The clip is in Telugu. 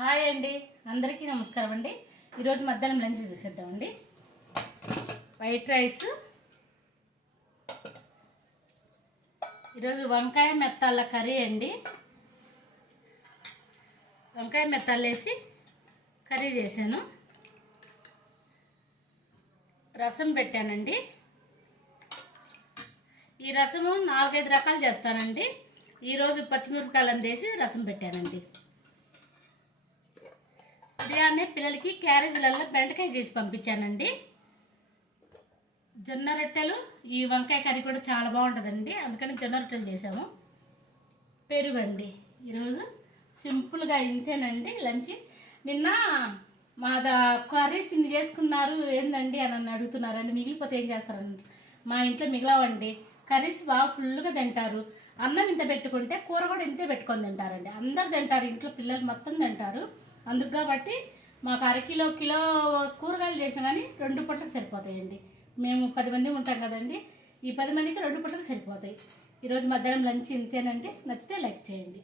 హాయ్ అండి, అందరికీ నమస్కారం అండి. ఈరోజు మధ్యాహ్నం లంచ్ చూసేద్దామండి. వైట్ రైస్, ఈరోజు వంకాయ మెత్తాల కర్రీ అండి. వంకాయ మెత్తాలు వేసి కర్రీ చేశాను. రసం పెట్టానండి. ఈ రసము 4-5 రకాలు చేస్తానండి. ఈరోజు పచ్చిమిరపకాయలు వేసి రసం పెట్టానండి. ఉదయాన్నే పిల్లలకి క్యారేజీలలో బెండకాయ చేసి పంపించానండి. జొన్న రొట్టెలు, ఈ వంకాయ కర్రీ కూడా చాలా బాగుంటుందండి, అందుకని జొన్న రొట్టెలు చేసాము. పెరుగు అండి. ఈరోజు సింపుల్గా ఇంతేనండి లంచ్. నిన్న మా కర్రీస్ ఇన్ని చేసుకున్నారు ఏందండి అని నన్ను అడుగుతున్నారండి. మిగిలిపోతే ఏం చేస్తారండి? మా ఇంట్లో మిగలవండి. కర్రీస్ బాగా ఫుల్గా తింటారు. అన్నం ఇంత పెట్టుకుంటే కూర కూడా ఇంతే పెట్టుకొని తింటారండి. అందరు తింటారు, ఇంట్లో పిల్లలు మొత్తం తింటారు. అందుకు కాబట్టి మాకు కిలో కూరగాయలు చేసినా కానీ 2 పూటలకు సరిపోతాయండి. మేము 10 మంది ఉంటాం కదండి. ఈ 10 మందికి 2 పూటలకు సరిపోతాయి. ఈరోజు మధ్యాహ్నం లంచ్ ఇంతేనండి. నచ్చితే లైక్ చేయండి.